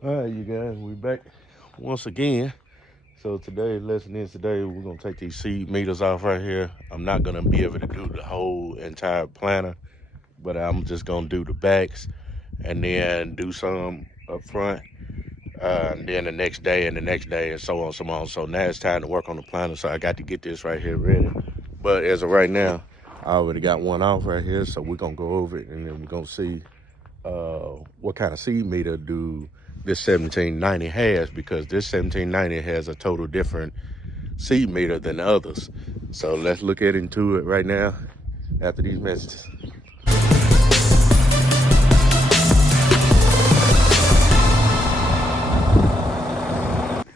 All right, you guys, we back once again. So today, lesson is today we're gonna take these seed meters off right here. I'm not gonna be able to do the whole entire planter, but I'm just gonna do the backs and then do some up front, and then the next day and the next day and so on, so on. So now it's time to work on the planter. So I got to get this right here ready. But as of right now, I already got one off right here. So we're gonna go over it and then we're gonna see what kind of seed meter do this 1790 has, because this 1790 has a total different seed meter than the others. So let's look at into it right now after these messages.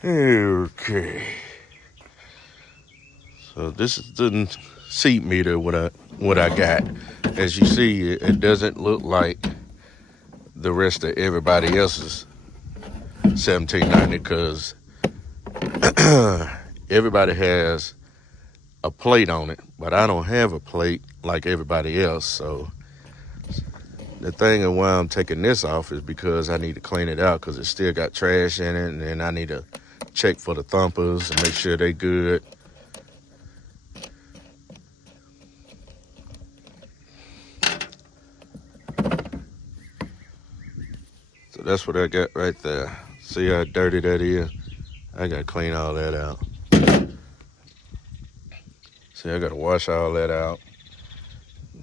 Okay, so this is the seed meter what I got. As you see, it doesn't look like the rest of everybody else's 1790 because everybody has a plate on it, but I don't have a plate like everybody else. So the thing of why I'm taking this off is because I need to clean it out because it still got trash in it, and then I need to check for the thumpers and make sure they good. So that's what I got right there. See how dirty that is? I gotta clean all that out. See, I gotta wash all that out.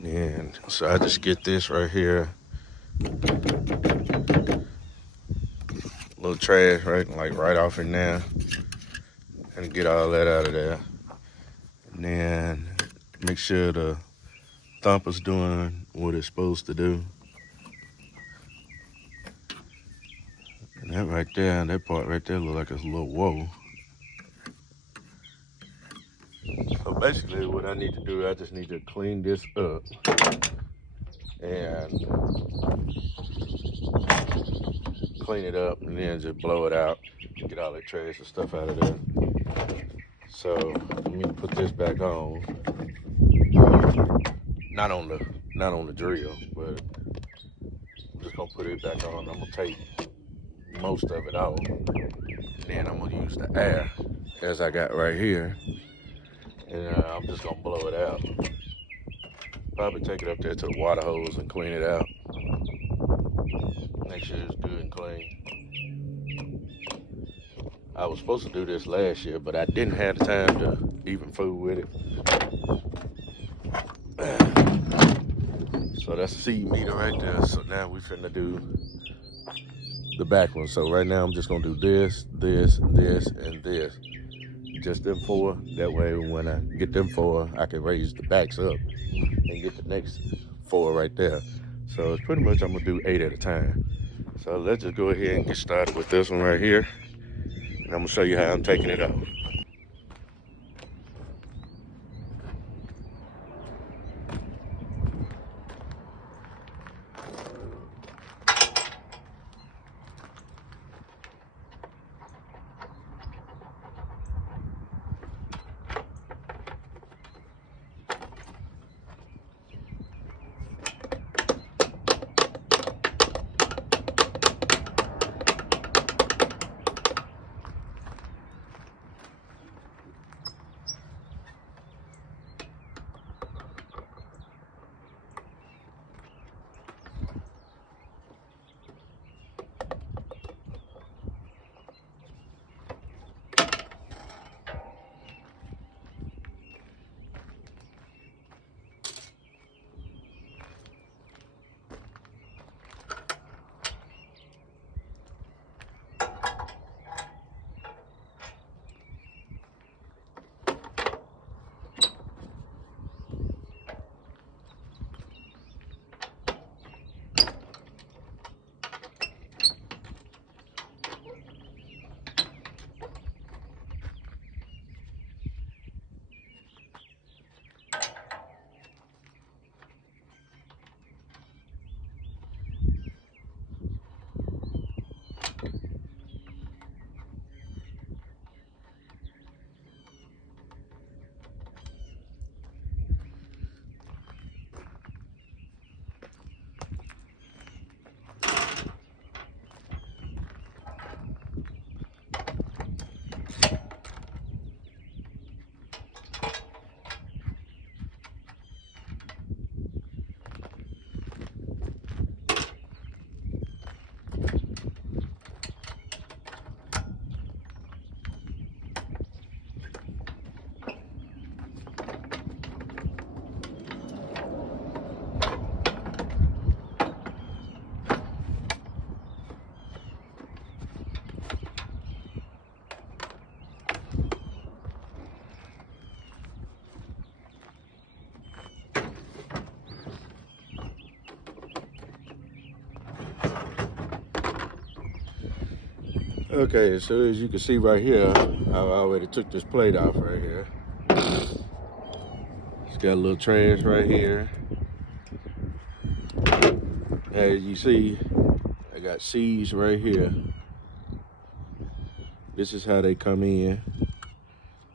And so I just get this right here. Little trash right off in there. And get all that out of there. And then make sure the thumper's doing what it's supposed to do. And that right there, that part right there look like it's a little whoa. So basically what I need to do, I just need to clean this up and clean it up and then just blow it out, get all that trash and stuff out of there. So let me put this back on. Not on the drill, but I'm just gonna put it back on. I'm gonna take most of it off. And then I'm gonna use the air as I got right here. And I'm just gonna blow it out. Probably take it up there to the water hose and clean it out. Make sure it's good and clean. I was supposed to do this last year, but I didn't have the time to even fool with it. So that's the seed meter right there. So now we finna do the back one. So right now I'm just gonna do this, this, this, and this. Just them four. That way when I get them four, I can raise the backs up and get the next four right there. So it's pretty much I'm gonna do 8 at a time. So let's just go ahead and get started with this one right here. And I'm gonna show you how I'm taking it off. Okay, so as you can see right here, I already took this plate off right here. It's got a little trash right here. As you see, I got seeds right here. This is how they come in.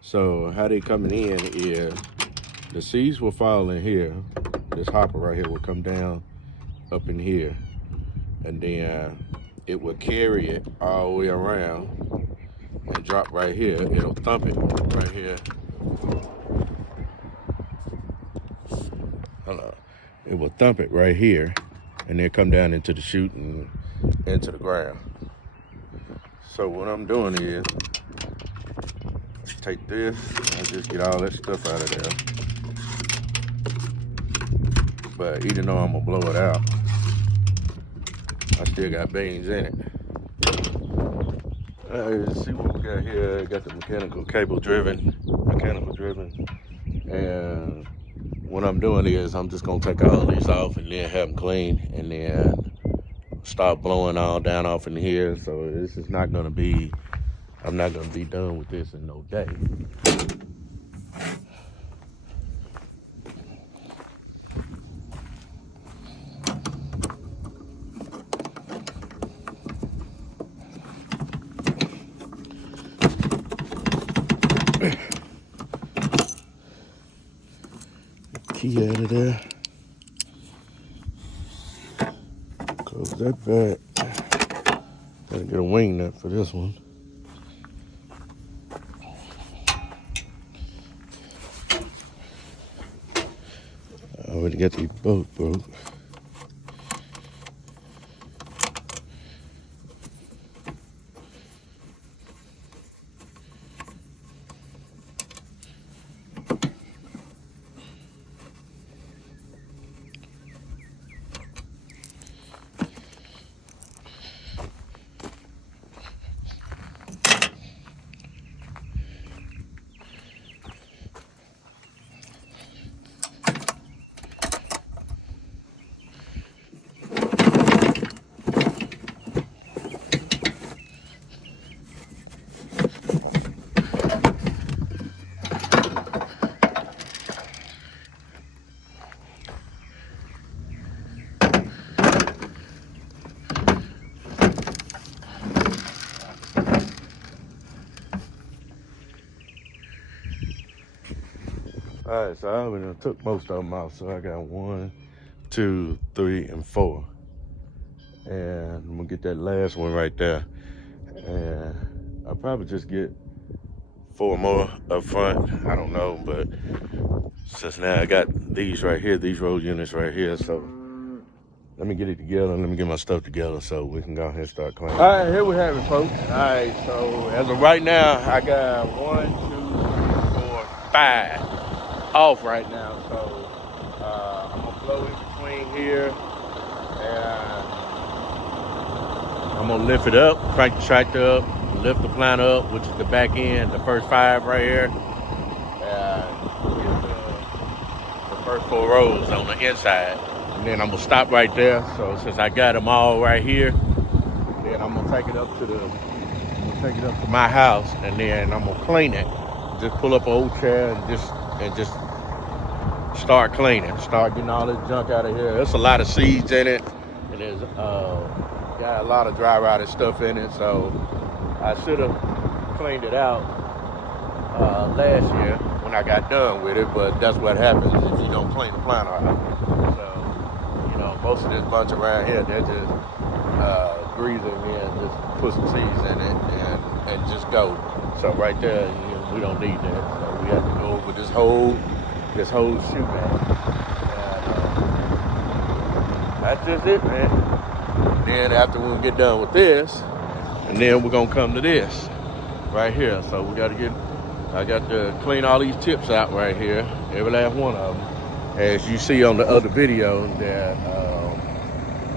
So how they coming in is the seeds will fall in here. This hopper right here will come down up in here, and then it will carry it all the way around and drop right here. It'll thump it right here. Hold on. It will thump it right here, and then come down into the chute and into the ground. So what I'm doing is take this and just get all that stuff out of there. But even though I'm gonna blow it out, I still got beans in it. See what we got here. I got the mechanical driven. And what I'm doing is I'm just gonna take all these off and then have them clean, and then start blowing all down off in here. So this is not gonna be, I'm not gonna be done with this in no day. Key out of there. Close that back. Gotta get a wing nut for this one. I already got the boat broke. All right, so I already took most of them out. So I got 1, 2, 3, and 4. And I'm gonna get that last one right there. And I'll probably just get 4 more up front. I don't know, but since now I got these right here, these roll units right here. So let me get it together and let me get my stuff together so we can go ahead and start cleaning. All right, here we have it, folks. All right, so as of right now, I got 1, 2, 3, 4, 5 off right now. So I'm gonna blow in between here, and I'm gonna lift it up, crank the tractor up, lift the plant up, which is the back end, the first 5 right here. Get the first 4 rows on the inside. And then I'm gonna stop right there. So since I got them all right here, then I'm gonna take it up to my house, and then I'm gonna clean it. Just pull up an old chair and just start cleaning. Start getting all this junk out of here. There's a lot of seeds in it, and there's got a lot of dry rotted stuff in it. So I should have cleaned it out last year when I got done with it, but that's what happens if you don't clean the plant out. So, you know, most of this bunch around here, they're just greasing in, just put some seeds in it and just go. So right there, you know, we don't need that. So we have to go over this whole shoe, man. That's just it, man. Then after we get done with this, and then we're gonna come to this right here. So I got to clean all these tips out right here, every last one of them. As you see on the other video, that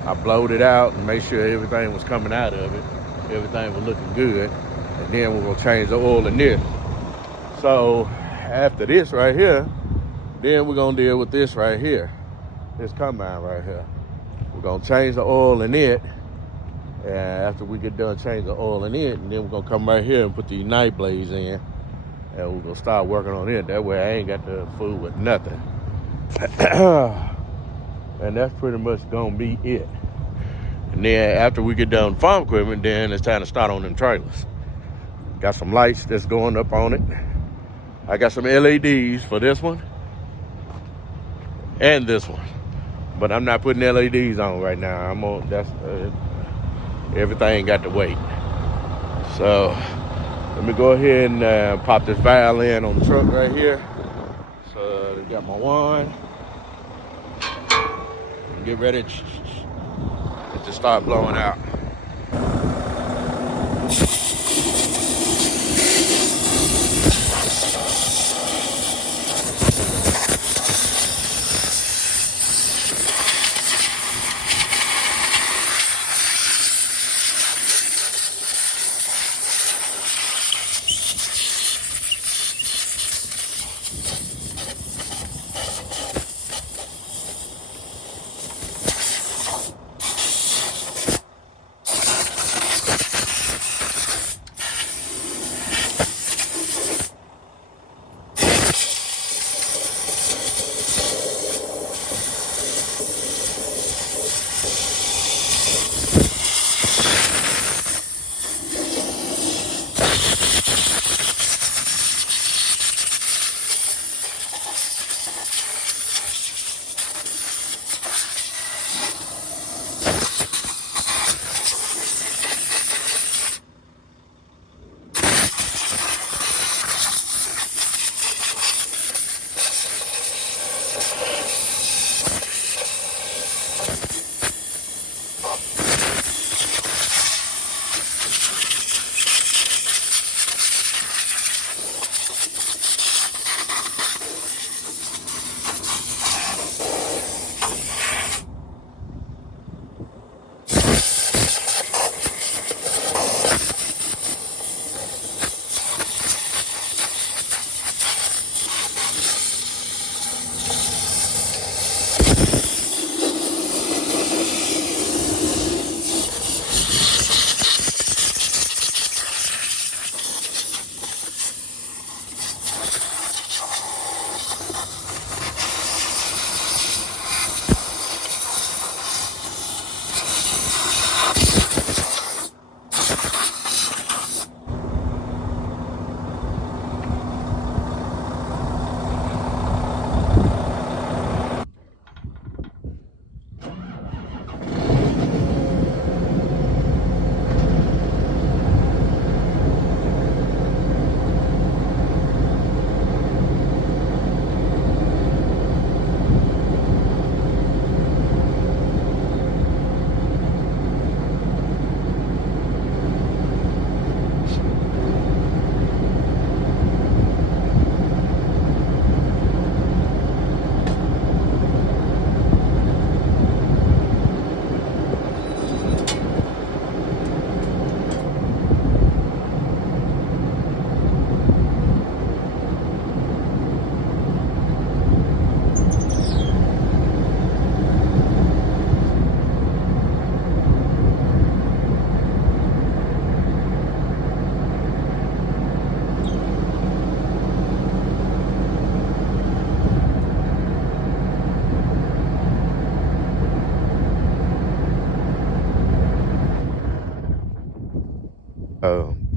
I blowed it out and made sure everything was coming out of it. Everything was looking good. And then we're gonna change the oil in this. So after this right here, then we're gonna deal with this right here. This combine right here. We're gonna change the oil in it. And after we get done changing the oil in it, and then we're gonna come right here and put the Unite blades in, and we're gonna start working on it. That way I ain't got to fool with nothing. And that's pretty much gonna be it. And then after we get done farm equipment, then it's time to start on them trailers. Got some lights that's going up on it. I got some LEDs for this one and this one, but I'm not putting LEDs on right now. Everything got to wait. So let me go ahead and pop this valve in on the truck right here. So I got my wand. Get ready to start blowing out.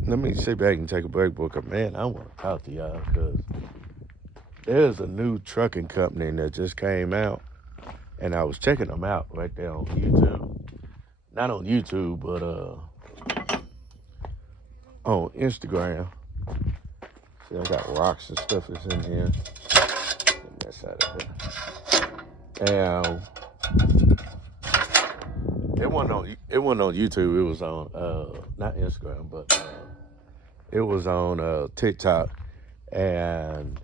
Let me sit back and take a break, because man, I want to talk to y'all, because there's a new trucking company that just came out, and I was checking them out right there on YouTube. Not on YouTube, but on Instagram. See, I got rocks and stuff that's in here. And that side of here. And it wasn't on YouTube. It was on not Instagram, but it was on TikTok, and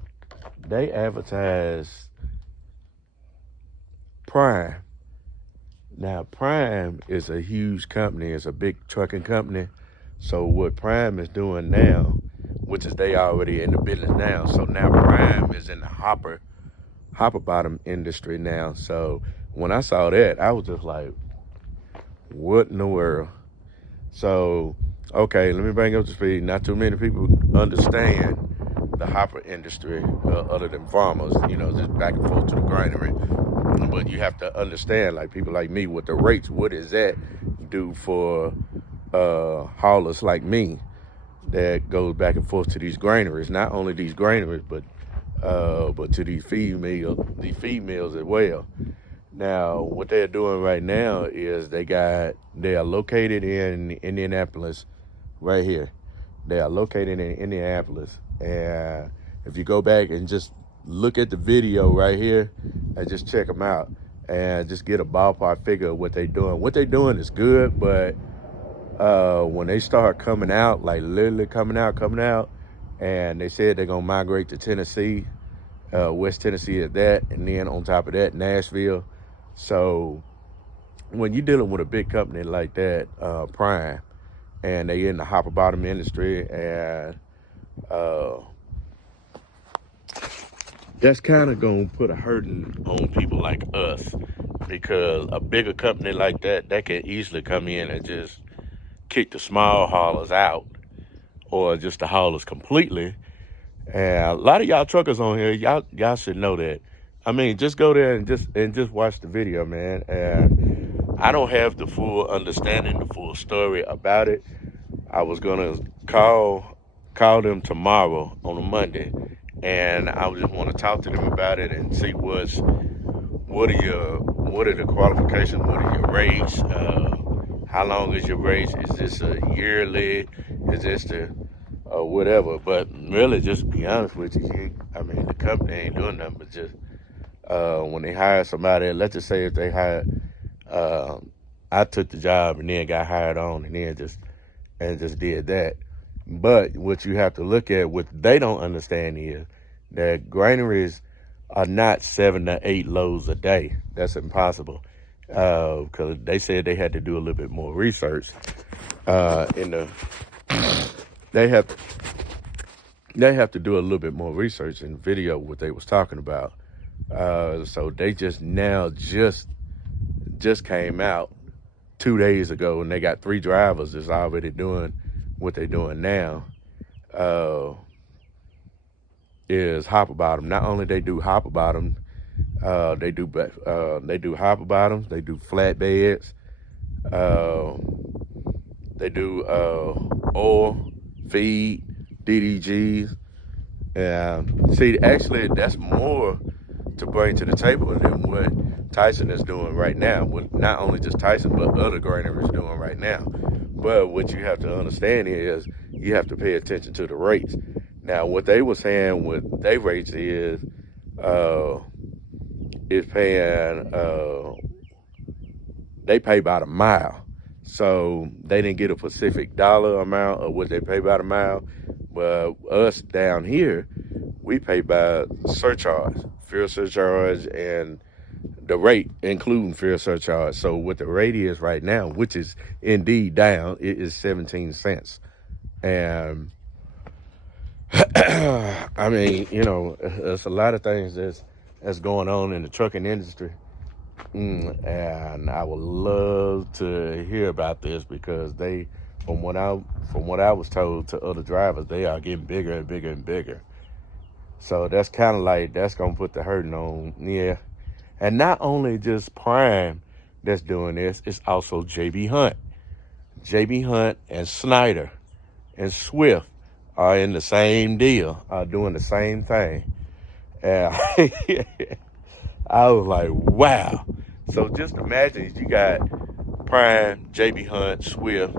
they advertised Prime. Now, Prime is a huge company. It's a big trucking company. So what Prime is doing now, which is they already in the business now. So now Prime is in the hopper bottom industry now. So when I saw that, I was just like, what in the world? So, okay, let me bring up to speed. Not too many people understand the hopper industry, other than farmers, just back and forth to the granary. But you have to understand, like people like me, what the rates, what does that do for haulers like me that goes back and forth to these granaries? Not only these granaries, but to these females as well. Now, what they're doing right now is they are located in Indianapolis, right here. They are located in Indianapolis, and if you go back and just look at the video right here, and just check them out, and just get a ballpark figure of what they're doing. What they're doing is good, but when they start coming out, like literally coming out, and they said they're gonna migrate to Tennessee, West Tennessee at that, and then on top of that, Nashville. So when you're dealing with a big company like that, Prime, and they in the hopper bottom industry, and that's kind of gonna put a hurting on people like us, because a bigger company like that can easily come in and just kick the small haulers out, or just the haulers completely. And a lot of y'all truckers on here, y'all should know that. I mean, just go there and just watch the video, man. And I don't have the full understanding, the full story about it. I was gonna call them tomorrow on a Monday, and I just want to talk to them about it and see what are the qualifications, what are your rates, how long is your race? Is this a yearly? Is this the whatever? But really, just be honest with you, I mean, the company ain't doing nothing but just when they hire somebody. Let's just say if they hired, I took the job and then got hired on, and then just did that. But what you have to look at, what they don't understand is that granaries are not 7 to 8 loads a day. That's impossible. Because they said they had to do a little bit more research. They have to do a little bit more research in the video what they was talking about. So they just came out 2 days ago, and they got 3 drivers that's already doing what they're doing now. Is hopper bottom. Not only they do hopper bottom, they do hopper bottoms, they do flatbeds, they do oil, feed, DDGs. See, actually, that's more to bring to the table than what Tyson is doing right now. What not only just Tyson, but other granaries doing right now. But what you have to understand is you have to pay attention to the rates. Now, what they were saying with their rates is paying, they pay by the mile. So they didn't get a specific dollar amount of what they pay by the mile. But us down here, we pay by surcharge, fuel surcharge, and the rate, including fuel surcharge. So what the rate is right now, which is indeed down, it is 17 cents. And I mean, there's a lot of things that's going on in the trucking industry. And I would love to hear about this, because from what I was told to other drivers, they are getting bigger and bigger and bigger. So that's kind of like, that's going to put the hurting on, yeah. And not only just Prime that's doing this, it's also J.B. Hunt. J.B. Hunt and Snyder and Swift are in the same deal, are doing the same thing. And I was like, wow. So just imagine you got Prime, J.B. Hunt, Swift,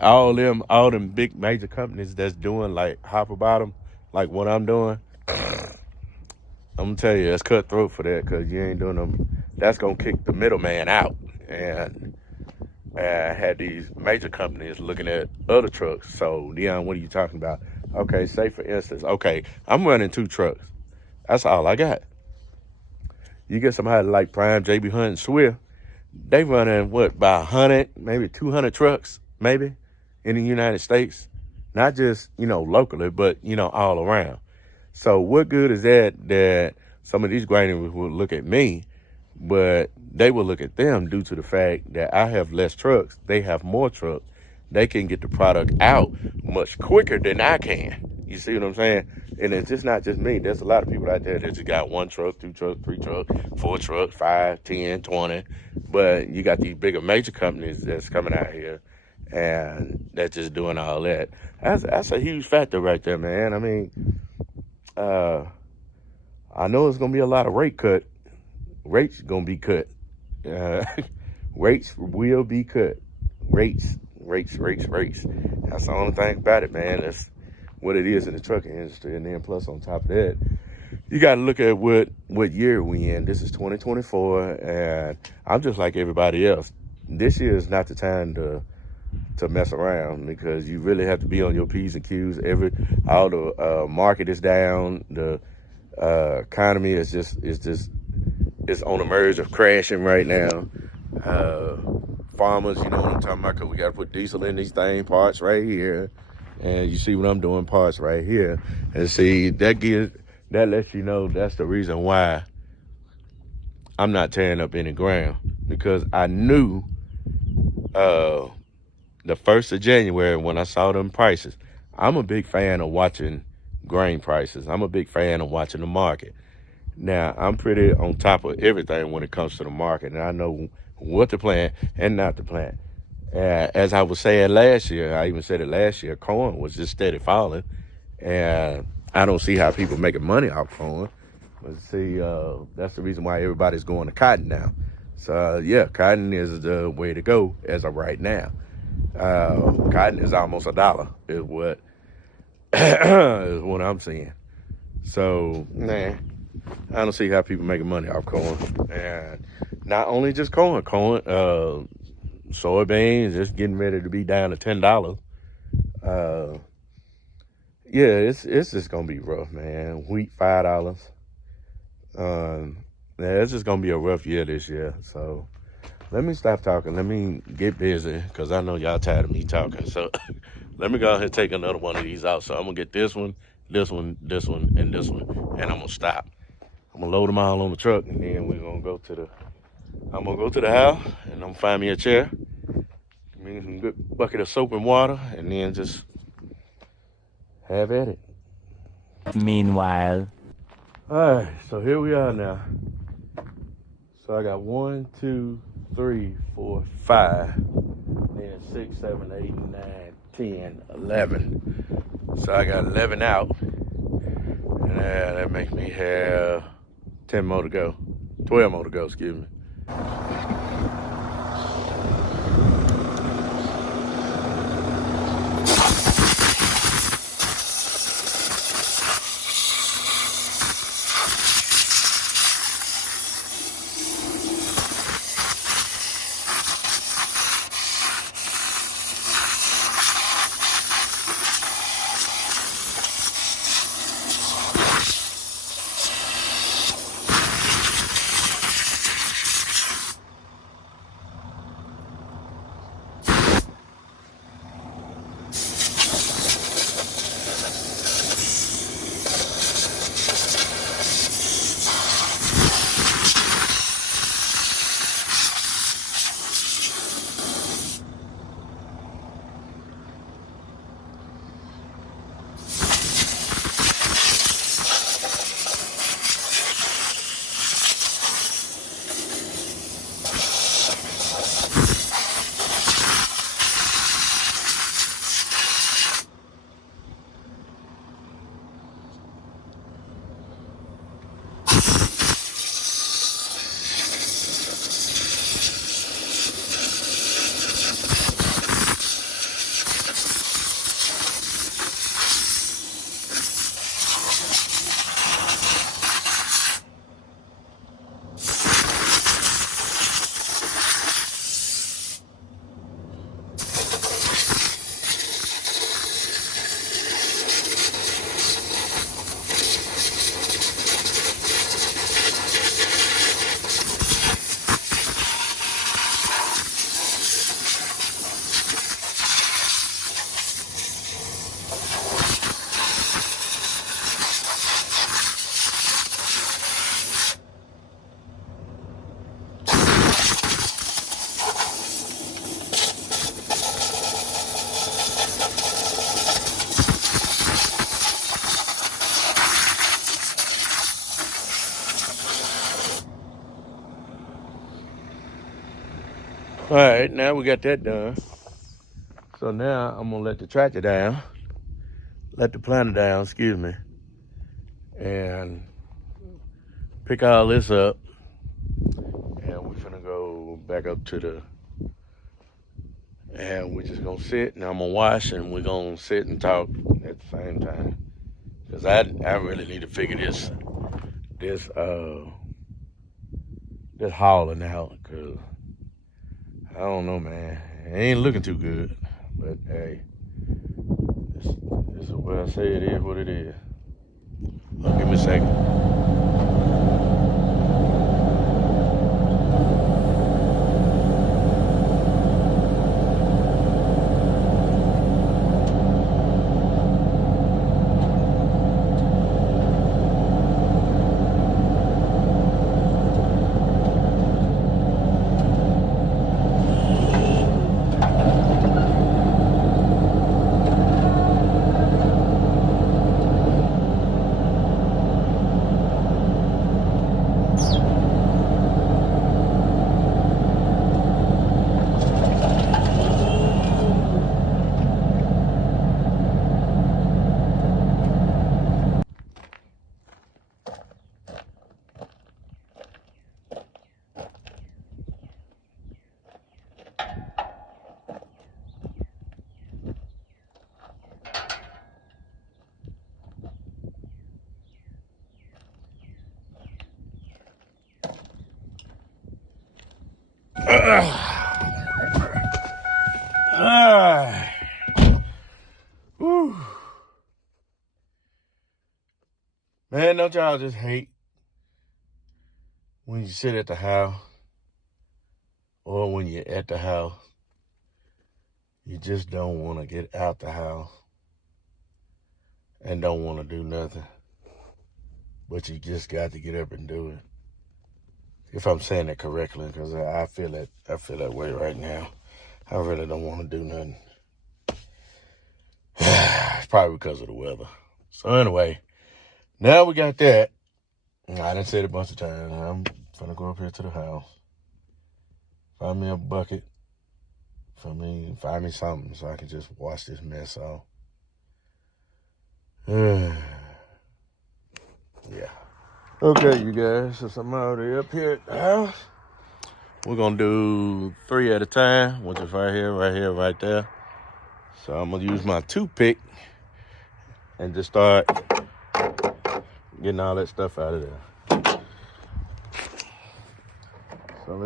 all them big major companies that's doing like hopper bottom, like what I'm doing. I'm gonna tell you, it's cutthroat for that, because you ain't doing them. That's gonna kick the middleman out, and had these major companies looking at other trucks. So, Dion, what are you talking about? Okay, say for instance, okay, I'm running 2 trucks. That's all I got. You get somebody like Prime, J.B. Hunt, and Swift, they running what, about 100, maybe 200 trucks, maybe, in the United States. Not just, locally, but, all around. So what good is that some of these granaries will look at me, But they will look at them due to the fact that I have less trucks. They have more trucks. They can get the product out much quicker than I can. You see what I'm saying? And it's just not just me. There's a lot of people out there that just got 1 truck, 2 trucks, 3 trucks, 4 trucks, 5, 10, 20. But you got these bigger major companies that's coming out here and that's just doing all that. That's a huge factor right there, man. I mean, I know it's gonna be a lot of rate cut. Rates gonna be cut. Uh, rates will be cut. Rates. That's the only thing about it, man. That's what it is in the trucking industry. And then plus on top of that, you got to look at what year we in. This is 2024, and I'm just like everybody else. This year is not the time to mess around because you really have to be on your P's and Q's. All the market is down. The economy is just on the verge of crashing right now. Farmers, you know what I'm talking about, because we got to put diesel in these parts right here. And you see what I'm doing, parts right here. And see, that lets you know that's the reason why I'm not tearing up any ground. Because I knew the 1st of January when I saw them prices. I'm a big fan of watching grain prices. I'm a big fan of watching the market. Now, I'm pretty on top of everything when it comes to the market, and I know what to plant and not to plant. As I was saying last year, I even said it last year, corn was just steady falling, and I don't see how people making money off corn. But see, that's the reason why everybody's going to cotton now. So, yeah, cotton is the way to go as of right now. Cotton is almost $1 is what is what I'm seeing. So, man, I don't see how people making money off corn. And not only just corn, soybeans just getting ready to be down to $10. Yeah, it's just gonna be rough, man. Wheat $5. Yeah, it's just gonna be a rough year this year. So let me stop talking. Let me get busy because I know y'all tired of me talking. So let me go ahead and take another one of these out. So I'm gonna get this one, this one, this one, and this one, and I'm gonna stop. I'm gonna load them all on the truck, and then we're gonna go to the. I'm gonna go to the house, and I'm gonna find me a chair, give me some good bucket of soap and water, and then just have at it. Meanwhile. All right, so here we are now. So I got 1, 2, 3, 4, 5, then 6, 7, 8, 9, 10, 11. So I got 11 out, and that makes me have 10 more to go, 12 more to go, excuse me. All right, now we got that done. So now I'm gonna let the tractor down, let the planter down, excuse me, and pick all this up. And we're finna go back up to the, and we're just gonna sit, and I'm gonna wash, and we're gonna sit and talk at the same time. Cause I really need to figure this hauling out, cause I don't know, man. It ain't looking too good, but hey, this is what I say. It is what it is. Give me a second. Whew. Man, don't y'all just hate when you sit at the house or when you're at the house, you just don't want to get out the house and don't want to do nothing, but you just got to get up and do it. If I'm saying that correctly, because I feel that way right now. I really don't want to do nothing. It's probably because of the weather. So anyway, now we got that. I done said it a bunch of times. I'm gonna go up here to the house, find me a bucket, find me something so I can just wash this mess off. Yeah. Okay, you guys, since I'm already up here at the house, we're gonna do 3 at a time, which is right here, right there. So I'm gonna use my toothpick and just start getting all that stuff out of there. So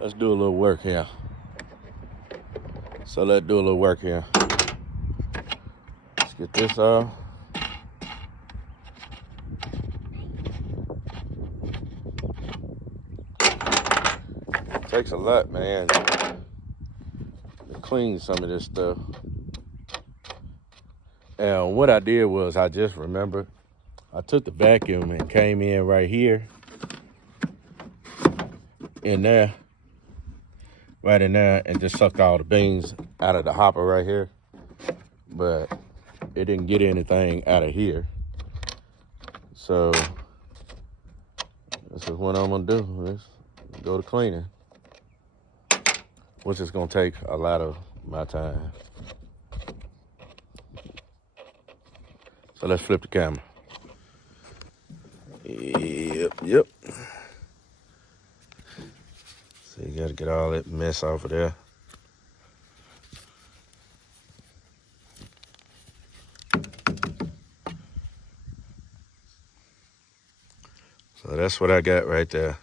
let's do a little work here. Let's get this off. It takes a lot, man, to clean some of this stuff. And what I did was I just remembered I took the vacuum and came in right here, right in there, and just sucked all the beans out of the hopper right here. But it didn't get anything out of here. So this is what I'm gonna do. Let's go to cleaning, which is gonna take a lot of my time. So let's flip the camera. Yep. So you gotta get all that mess off of there. So that's what I got right there.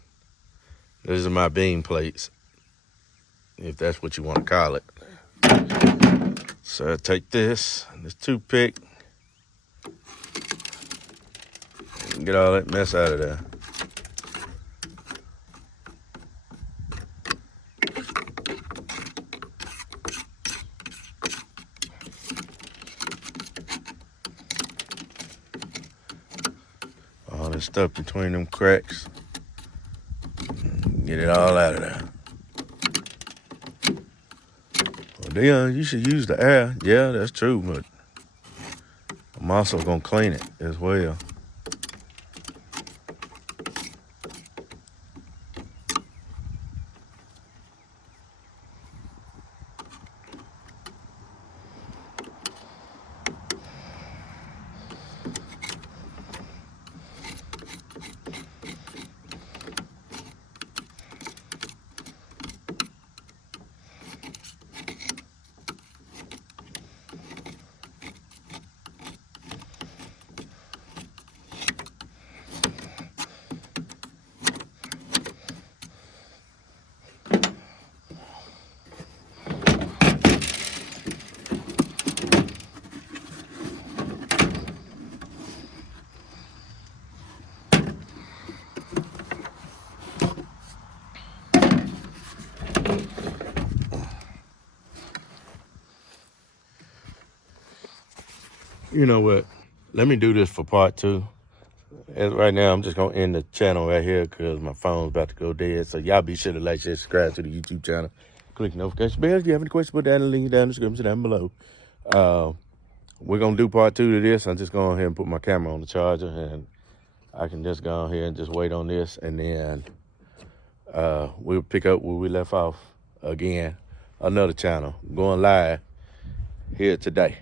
These are my bean plates, if that's what you want to call it. So I take this toothpick, and get all that mess out of there. All this stuff between them cracks. Get it all out of there. Well, Dion, you should use the air. Yeah, that's true, but I'm also gonna clean it as well. You know what? Let me do this for part 2. As right now, I'm just gonna end the channel right here because my phone's about to go dead. So y'all be sure to like, share, subscribe to the YouTube channel. Click the notification bell. If you have any questions, put down the link down in the description down below. We're gonna do part 2 to this. I'm just going ahead and put my camera on the charger, and I can just go ahead and just wait on this, and then we'll pick up where we left off again. Another channel going live here today.